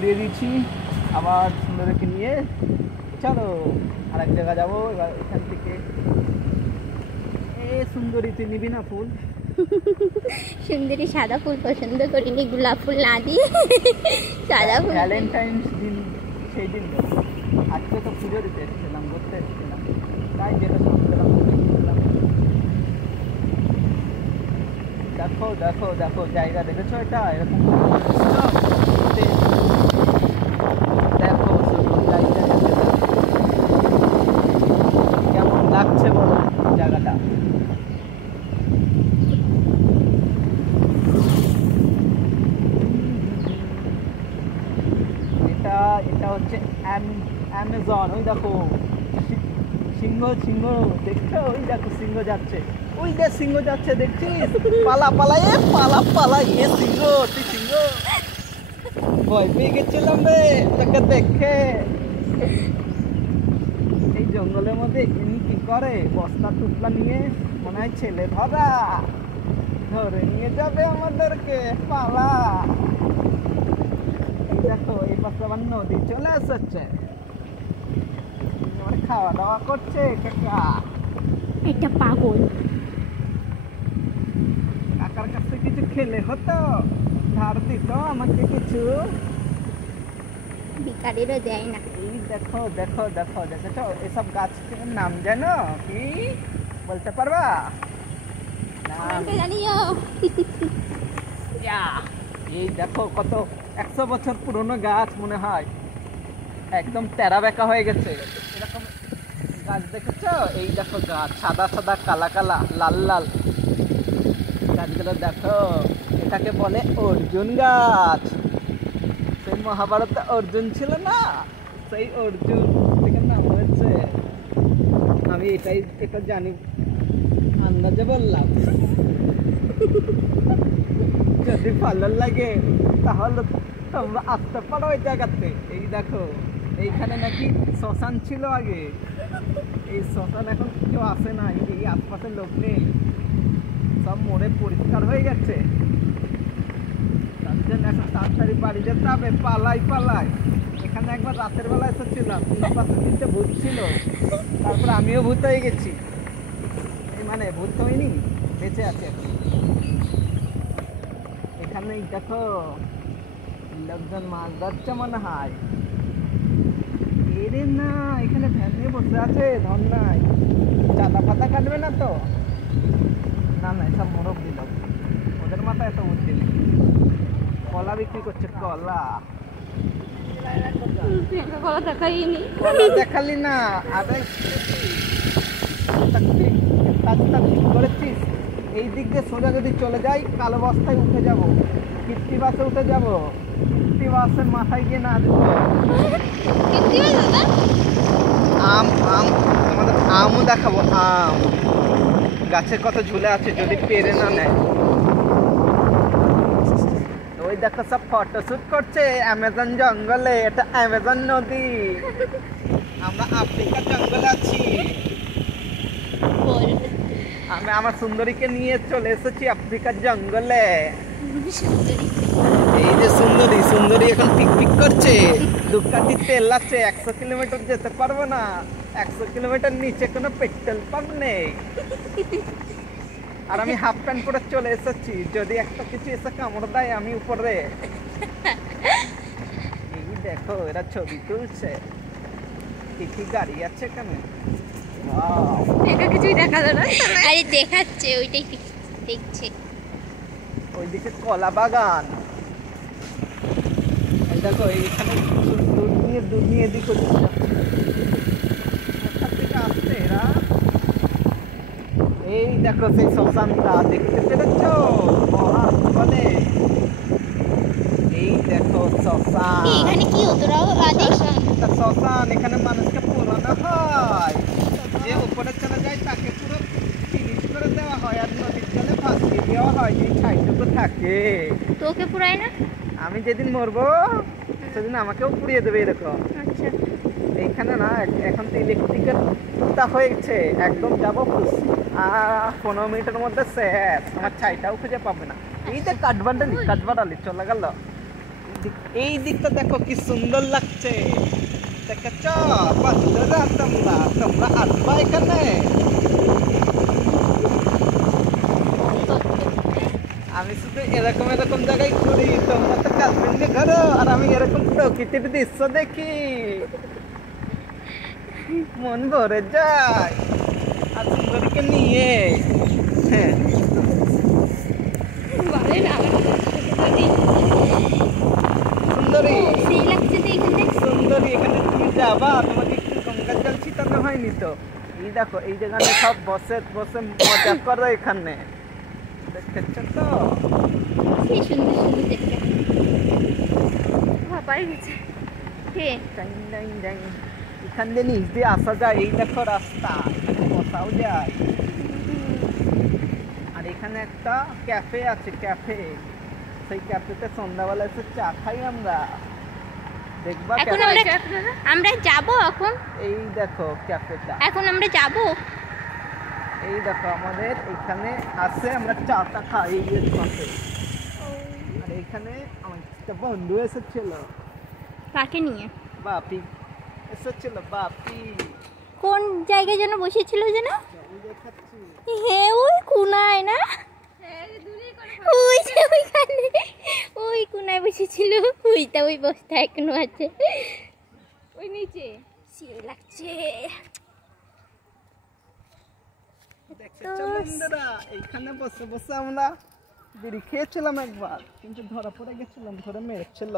উড়িয়ে দিচ্ছি আবার সুন্দরীকে নিয়ে। চলো আর এক জায়গা যাবো এবার এখান থেকে। সুন্দরী তুই নিবি না ফুল? সুন্দরী সাদা ফুল পছন্দ করিনি, গোলাপ ফুল না দিয়ে সাদা ফুল। ভ্যালেন্টাইন্স দিন সেই দিন আজকে তো পুজো দিতে এসেছিলাম, ঘুরতে এসেছিলাম, তাই যেটা শুনছিলাম। দেখো দেখো দেখো জায়গা দেখেছো? এটা এরকম দেখো জায়গা কেমন লাগছে বলো জায়গাটা? এটা এটা হচ্ছে অ্যামাজন। ওই দেখো সিংহ, সিংহ দেখছো? ওই দেখো সিংহ যাচ্ছে, ওই যে সিংহ যাচ্ছে দেখছিস? পালা পালা পালা পালা সিংহ, তুই সিংহ। ভয় পেয়ে গেছিলাম রে তোকে দেখে। এই জঙ্গলের মধ্যে ইনি কি করে? বস্তা টুকলা নিয়ে মনে হয় ছেলে ধরা, ধরে নিয়ে যাবে আমাদেরকে। পালা। দেখো এই পাশে আবার নদী চলে এসেছে, খাওয়া দাওয়া করছে কাকা। এটা পাগল। কাকার কাছে কিছু খেলে হতো, ধার দিত আমাকে কিছু। ভিখারিরও দেয় না। এই দেখো দেখো দেখো দেখেছো এসব গাছের নাম জানো কি বলতে পারবা? নাম জানিও। এই দেখো কত 100 বছর পুরনো গাছ মনে হয়, একদম টেরা বেঁকা হয়ে গেছে। এরকম গাছ দেখেছো? এই দেখো গাছ সাদা সাদা কালা কালা লাল লাল গাছগুলো দেখো। এটাকে বলে অর্জুন গাছ। সেই মহাভারতে অর্জুন ছিল না, সেই অর্জুন থেকে নাম হয়েছে। আমি এটা জানি, আন্দাজে বললাম। যদি ভালো লাগে তাহলে তোমরা আসতে পারো ওই জায়গাতে। এই দেখো এইখানে নাকি শ্মশান ছিল আগে, এই শ্মশান এখন কেউ আসে না, এই আশপাশে লোক নেই, সব মরে পরিষ্কার হয়ে গেছে। তার জন্য এখন তাড়াতাড়ি বাড়ি যেতে হবে, পালাই পালাই। এখানে একবার রাতের বেলা এসেছিলাম, 3-4 ভূত ছিল, তারপর আমিও ভূত হয়ে গেছি। এই মানে ভূত হয়নি, বেঁচে আছে এখন। এখানে দেখো লোকজন মাছ ধরছে মনে হয়। এরে না, এখানে ভ্যান নিয়ে বসে আছে, ধর নাই। চাঁদা ফাতা কাটবে না তো? না না, এসব মুরব্বী লোক, ওদের মাথায় এত বুদ্ধি নেই। কলা বিক্রি করছে, কলা। কলা দেখাইনি। কলা দেখালি না? আরে করেছিস? এই দিক দিয়ে সোজা যদি চলে যাই কালো বস্তায় উঠে যাব, কীর্তি বাসে উঠে যাব, কীর্তি বাসের মাথায় গিয়ে না দেবো। আম আম আমাদের আমও দেখাবো, আম গাছে কত ঝুলে আছে যদি পেরে না নেয়। ওই দেখো সব ফটোশুট করছে অ্যামাজন জঙ্গলে, এটা অ্যামাজন নদী। আমরা আফ্রিকার জঙ্গলে আছি। আমি আমার সুন্দরীকে নিয়ে চলে এসেছি আফ্রিকার জঙ্গলে। এই যে সুন্দরী, সুন্দরী এখন পিকপিক করছে, দুকাটি তেল আছে। 100 কিলোমিটার যেতে পারবো না, 100 কিলোমিটার নিচে কোনো পেট্রোল পাম্প নেই। আর আমি হাফ প্যান্ট পরে চলে এসেছি, যদি একটা কিছু এসে কামড় দেয় আমি উপরে। এই দেখো এরা ছবি তুলছে, কি কি গাড়ি আছে এখানে। কিছুই দেখালো না, আরে দেখাচ্ছে, ওইটাই দেখছে। ওইদিকে কলা বাগান। এই দেখো এইখানে দুধ নিয়ে এদিক ওদিক আসছে এরা। এই দেখো সেই শ্মশানটা দেখতে পেরেছ? বলে এই দেখো শ্মশান। এখানে কি তোরাও শ্মশান, এখানে মানুষকে পোড়ানো হয়, যে উপরে চলে যায় তাকে পুরো ফিনিশ করে দেওয়া হয়, আর নদীর জলে ভাসিয়ে দেওয়া হয়, যে ছাইটুকু থাকে। তোকে পুরায় না? আমি যেদিন মরবো সেদিন আমাকেও পুড়িয়ে দেবে এরকম। আচ্ছা, এইখানে না এখন তো ইলেকট্রিকের তা হয়েছে, একদম যাবো 15 মিনিটের মধ্যে শেষ, আমার ছাইটাও খুঁজে পাবে না। এই যে কাঠবান্ডালি চলে গেল, এই দিকটা দেখো কি সুন্দর লাগছে, দেখেছ বন্ধুরা? তোমরা তোমরা আসবা এখানে। আমি শুধু এরকম এরকম জায়গায় ঘুরি, তোমরা তো গার্লফ্রেন্ডে ঘোরো আর আমি এরকম প্রকৃতির দৃশ্য দেখি, মন ভরে যায়। আর সুন্দরীকে নিয়ে হ্যাঁ বলেন আমার সুন্দরী সেই লাগছে তো এখানে। সুন্দরী, এখানে তুমি যাবা, তোমাকে একটু গঙ্গার জল ছিটানো হয়নি তো? এই দেখো এই যেখানে সব বসে বসে মজা করো এখানে, দেখেছ তো? সেই সুন্দর সুন্দর দেখতে বাবাই গেছে কে ডাং ডাং ডাং। এখান দিয়ে নিচ দিয়ে আসা যায়, এই দেখো রাস্তা, এখানে বসাও যায়। আর এখানে একটা ক্যাফে আছে, ক্যাফে, সেই ক্যাফেতে সন্ধ্যাবেলা এসে চা খাই আমরা, দেখবা? এখন আমরা যাব এখন এই দেখো ক্যাফেটা, এখন আমরা যাব। এই দেখো আমাদের এখানে আসে, আমরা চাটা খাই এই পাশে। আর এখানে আমার একটা বন্ধু এসেছিল, কাকে নিয়ে? বাপি এসেছিল, বাপি। কোন জায়গায় যেন বসেছিল যেন? এই দেখাচ্ছি, হ্যাঁ ওই কোনায় না, ওই যে ওইখানে ওই কোনায় বসেছিল, ওইটা ওই বসটা এখনো আছে ওই নিচে। সেই লাগছে দেখেছো বন্ধুরা? এইখানে বসে বসে আমরা বিড়ি খেয়েছিলাম একবার, কিন্তু ধরা পড়ে গেছিলাম, ধরে মেরেছিল।